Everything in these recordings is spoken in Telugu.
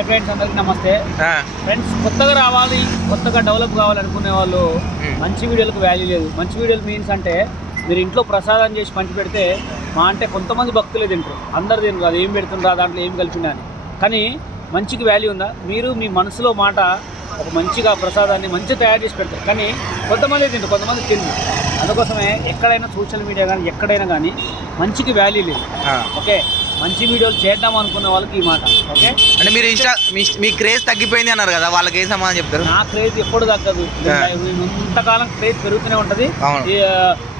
హాయ్ ఫ్రెండ్స్, అందరికీ నమస్తే. ఫ్రెండ్స్, కొత్తగా రావాలి, కొత్తగా డెవలప్ కావాలనుకునే వాళ్ళు మంచి వీడియోలకు వాల్యూ లేదు. మంచి వీడియోలు మీన్స్ అంటే మీరు ఇంట్లో ప్రసాదం చేసి పంచి పెడితే మా అంటే కొంతమంది భక్తులే తింటారు, అందరు తినరు. అది ఏం పెడుతుండ్రా, దాంట్లో ఏం కలిపిందా అని. కానీ మంచికి వాల్యూ ఉందా? మీరు మీ మనసులో మాట ఒక మంచిగా ప్రసాదాన్ని మంచిగా తయారు చేసి పెడతారు, కానీ కొంతమంది తింటారు, కొంతమంది తింటారు. అందుకోసమే ఎక్కడైనా సోషల్ మీడియా కానీ ఎక్కడైనా కానీ మంచికి వాల్యూ లేదు. ఓకే, మంచి వీడియోలు చేద్దాం అనుకున్న వాళ్ళకి ఈ మాట. ఓకే, అంటే మీరు మీ క్రేజ్ తగ్గిపోయింది అన్నారు కదా, వాళ్ళకి ఏ సమాధానం చెప్తారు? నా క్రేజ్ ఎప్పుడు తగ్గదు, ఇంతకాలం క్రేజ్ పెరుగుతూనే ఉంటుంది.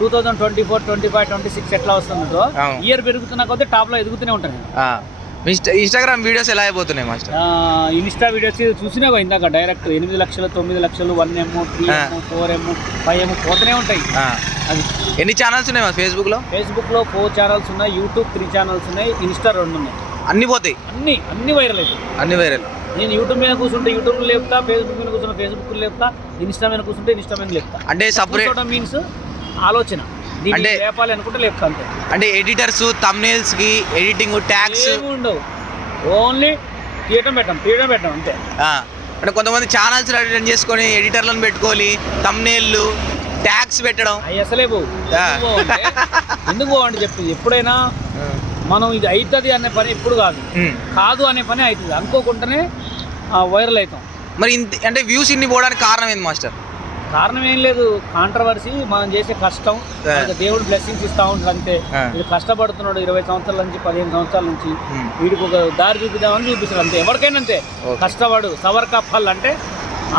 2024, 25, 26 ఎట్లా వస్తుందో ఇయర్ పెరుగుతున్న కొద్దీ టాప్ లో ఎదుగుతూనే ఉంటుంది. ఇన్స్టాగ్రామ్ వీడియోస్ ఎలా అయిపోతున్నాయి మాస్టర్? ఇన్స్టా వీడియోస్ చూసినా ఇందాక డైరెక్ట్ 8 లక్షలు, 9 లక్షలు, 1M, 3M, 4M, 5M పోతూనే ఉంటాయి. అది ఎన్ని ఛానల్స్ ఉన్నాయి మా ఫేస్బుక్ లో? 4 ఛానల్స్ ఉన్నాయి, యూట్యూబ్ 3 ఛానల్స్ ఉన్నాయి, ఇన్స్టా 2 ఉన్నాయి. అన్ని పోతాయి, అన్ని వైరల్ అవుతాయి. అన్ని వైరల్. నేను యూట్యూబ్ మీద కూర్చుంటే యూట్యూబ్ లేపుతా, ఫేస్బుక్ మీద కూర్చుంటే ఫేస్బుక్ లేపుతా, ఇన్స్టా మీద కూర్చుంటే ఇన్స్టా మీద లేపుతా. అంటే సపరేట్ మీన్స్ ఆలోచన అంటే లేపాలి అనుకుంటే లేపుతా అంతే. అంటే ఎడిటర్స్, థంబ్నెయిల్స్ కి ఎడిటింగ్, ట్యాగ్స్ ఉండవు, ఓన్లీ తీయటం పెట్టడం అంతే. అంటే కొంతమంది ఛానల్స్ రిటర్న్ చేసుకొని ఎడిటర్లను పెట్టుకోవాలి, థంబ్నెయిల్లు, ట్యాగ్స్ పెట్టడం. అవి అసలే పోవు. ఎందుకు పోవండి చెప్తుంది. ఎప్పుడైనా మనం ఇది అవుతుంది అనే పని ఎప్పుడు కాదు అనే పని అవుతుంది అనుకోకుండానే వైరల్ అవుతాం. మరి అంటే వ్యూస్ ఇన్ని పోవడానికి కారణం ఏంది మాస్టర్? కారణం ఏం లేదు, కాంట్రవర్సీ, మనం చేసే కష్టం. దేవుడు బ్లెస్సింగ్స్ ఇస్తా ఉంటాడు అంతే. వీడు కష్టపడుతున్నాడు 20 సంవత్సరాల నుంచి, 15 సంవత్సరాల నుంచి, వీడికి ఒక దారి చూపిద్దామని చూపిస్తాడు అంతే. ఎవరికైనా అంతే, కష్టపడు సవర్కా ఫల్ అంటే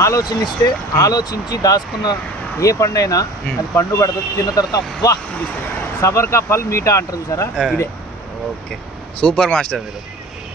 ఆలోచనిస్తే, ఆలోచించి దాచుకున్న ఏ పండు అయినా అది పండు పడుతుంది, తిన్న తర్వాత అవ్వా అనిపిస్తుంది. సవర్కా ఫల్ మీఠా అంటారు చూసారా, ఇదే. ఓకే, సూపర్ మాస్టర్ మీరు.